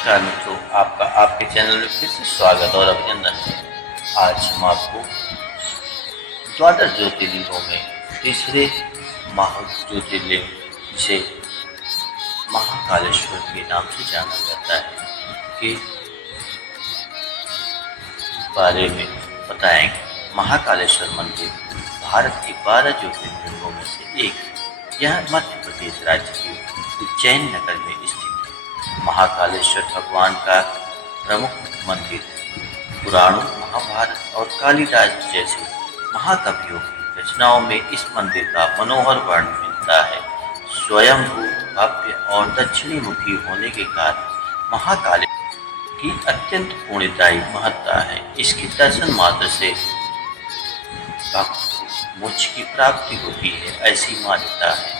नमस्कार मित्रों, आपका आपके चैनल में फिर से स्वागत और अभिनंदन है। आज हम आपको द्वादश ज्योतिर्लिंगों में तीसरे महाज्योतिर्लिंग, जिसे महाकालेश्वर के नाम से जाना जाता है, के बारे में बताएंगे। महाकालेश्वर मंदिर भारत के 12 ज्योतिर्लिंगों में से एक है। यह मध्य प्रदेश राज्य के उज्जैन नगर में स्थित है। महाकालेश्वर भगवान का प्रमुख मंदिर है। पुराणों, महाभारत और कालिदास जैसे महाकवियों की रचनाओं में इस मंदिर का मनोहर वर्णन मिलता है। स्वयंभू, भव्य और दक्षिणी मुखी होने के कारण महाकालेश्वर की अत्यंत पुण्यदायी महत्ता है। इसके दर्शन मात्र से भक्त को मोक्ष की प्राप्ति होती है, ऐसी मान्यता है।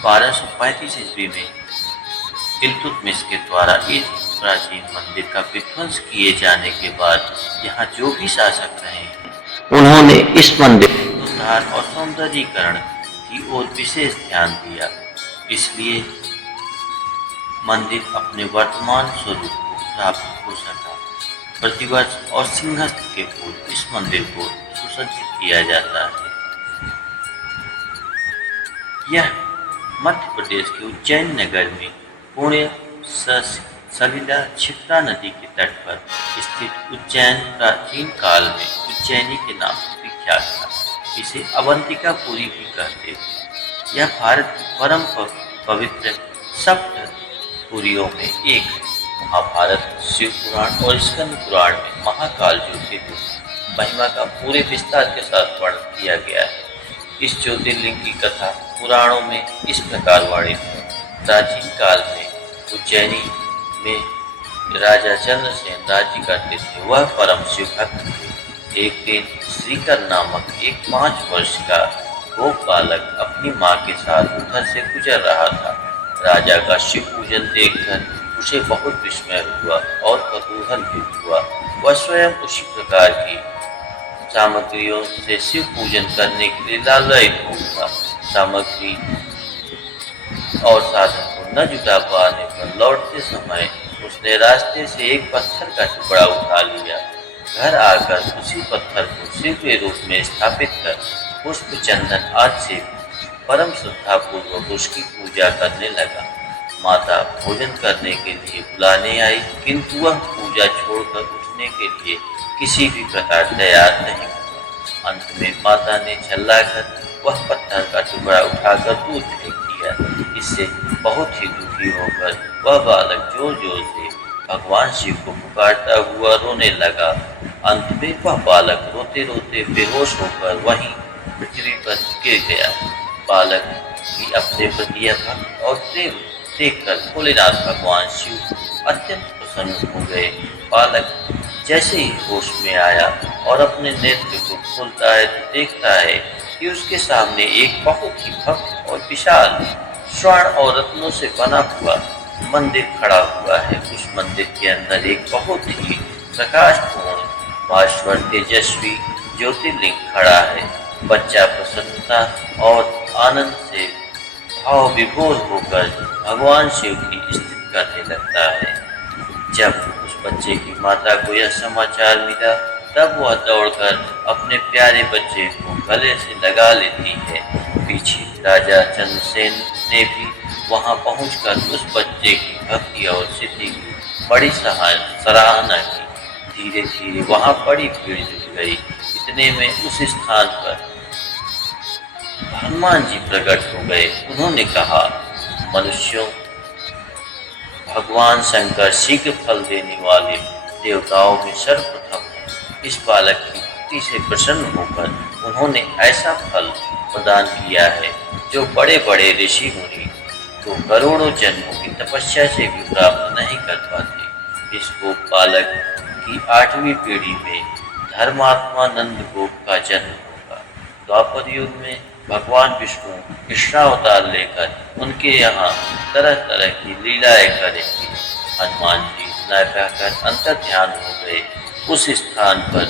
1235 ईस्वी में इल्तुतमिश के द्वारा इस प्राचीन मंदिर का विध्वंस किए जाने के बाद यहाँ जो भी शासक रहे हैं, उन्होंने इस मंदिर के उद्धार और सौंदर्यीकरण की ओर विशेष ध्यान दिया। इसलिए मंदिर अपने वर्तमान स्वरूप को प्राप्त हो सका। प्रतिवर्ष और सिंहस्थ के पूर्व इस मंदिर को सुसज्जित किया जाता है। यह मध्य प्रदेश के उज्जैन नगर में पुण्य सलिला क्षिप्रा नदी के तट पर स्थित उज्जैन प्राचीन काल में उज्जैनी के नाम से विख्यात था। इसे अवंतिकापुरी भी कहते थे। यह भारत की परम पवित्र सप्त पुरियों में एक है। महाभारत, शिव पुराण और स्कंद पुराण में महाकाल ज्योतिर्लिंग महिमा का पूरे विस्तार के साथ वर्णन किया गया है। इस ज्योतिर्लिंग की कथा पुराणों में इस प्रकार वर्णित है। प्राचीन काल में उज्जैनी में राजा चंद्रसेन राज्य करते थे। वह परम शिव भक्त थे। एक दिन श्रीकर नामक एक 5 वर्ष का गोप बालक अपनी माँ के साथ उधर से गुजर रहा था। राजा का शिव पूजन देखकर उसे बहुत विस्मय हुआ और कौतूहल भी हुआ। वह स्वयं उसी प्रकार की सामग्रियों से शिव पूजन करने के लिए लालयित हुआ। सामग्री और साधन को न जुटा पाने पर लौटते समय उसने रास्ते से एक पत्थर का टुकड़ा उठा लिया। घर आकर उसी पत्थर को शिव के रूप में स्थापित कर पुष्प, चंदन आदि से परम श्रद्धापूर्वक उसकी पूजा करने लगा। माता भोजन करने के लिए बुलाने आई, किंतु वह पूजा छोड़कर उठने के लिए किसी भी प्रकार तैयार नहीं हुआ। अंत में माता ने झल्लाकर वह पत्थर का टुकड़ा उठाकर दूर फेंक दिया। इससे बहुत ही दुखी होकर वह बालक जोर जोर से भगवान शिव को पुकारता हुआ रोने लगा। अंत में वह बालक रोते रोते बेहोश होकर वहीं पृथ्वी पर गिर गया। बालक की अपने प्रति यह भक्त और प्रेम देखकर भोलेनाथ भगवान शिव अत्यंत प्रसन्न हो गए। बालक जैसे ही होश में आया और अपने नेत्र को खोलता है तो देखता है कि उसके सामने एक बहुत ही भव्य और विशाल स्वर्ण और रत्नों से बना हुआ मंदिर खड़ा हुआ है। उस मंदिर के अंदर एक बहुत ही प्रकाशपूर्ण भास्वर तेजस्वी ज्योतिर्लिंग खड़ा है। बच्चा प्रसन्नता और आनंद से भाव विभोर होकर भगवान शिव की स्तुति करने लगता है। जब उस बच्चे की माता को यह समाचार मिला, तब वह दौड़कर अपने प्यारे बच्चे को गले से लगा लेती है। पीछे राजा चंद्रसेन ने भी वहां पहुंचकर उस बच्चे की भक्ति और सिद्धि की बड़ी सराहना की। धीरे धीरे वहां बड़ी भीड़ जुट गई। इतने में उस स्थान पर हनुमान जी प्रकट हो गए। उन्होंने कहा, मनुष्यों, भगवान शंकर शीघ्र फल देने वाले देवताओं में सर्वप्रथम है। इस बालक की भक्ति से प्रसन्न होकर उन्होंने ऐसा फल प्रदान किया है जो बड़े बड़े ऋषि मुनि तो करोड़ों जन्मों की तपस्या से भी प्राप्त नहीं कर पाते। इस गोप बालक की 8वीं पीढ़ी में धर्मात्मा नंद गोप का जन्म होगा। द्वापर युग में भगवान विष्णु कृष्णावतार लेकर उनके यहाँ तरह तरह की लीलाएं करेंगे। हनुमान जी इतना कहकर अंतर ध्यान हो गए। उस स्थान पर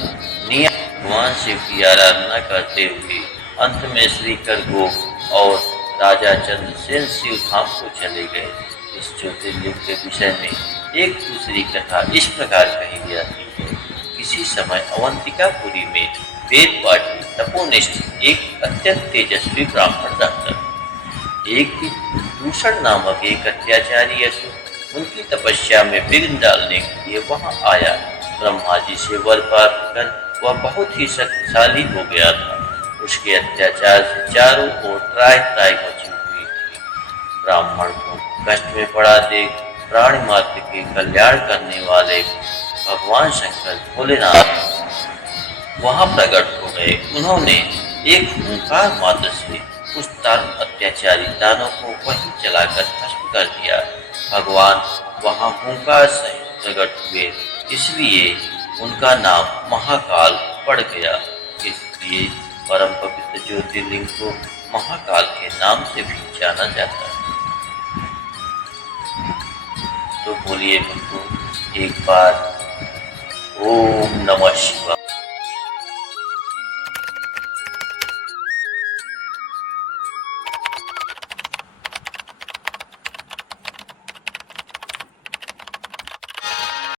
नियम भगवान शिव की आराधना करते हुए अंत में श्रीकर गोप और राजा चंद्रसेन शिव धाम को चले गए। इस ज्योतिर्लिंग के विषय में एक दूसरी कथा इस प्रकार कही जाती है। किसी समय अवंतिकापुरी में वेद पाठी तपोनिष्ठ एक अत्यंत तेजस्वी ब्राह्मण रहता था। एक दिन दूषण नामक एक अत्याचारी असुर उनकी तपस्या में विघ्न डालने के लिए वहां आया। ब्रह्मा जी से वर प्राप्त कर वह बहुत ही शक्तिशाली हो गया था। उसके अत्याचार से चारों ओर त्राहि त्राहि मची हुई थी। ब्राह्मण को कष्ट में पड़ा देख प्राणी मात्र के कल्याण करने वाले भगवान शंकर भोलेनाथ वहां प्रकट हो गए। उन्होंने एक हुंकार मात्र से उस दानव अत्याचारी दानव को वहीं जलाकर भस्म कर दिया। भगवान वहां हुंकार सहित प्रकट हुए, इसलिए उनका नाम महाकाल पड़ गया। इसलिए परम पवित्र ज्योतिर्लिंग को महाकाल के नाम से भी जाना जाता है। तो बोलिए भक्तों एक बार ओम नमः शिवाय।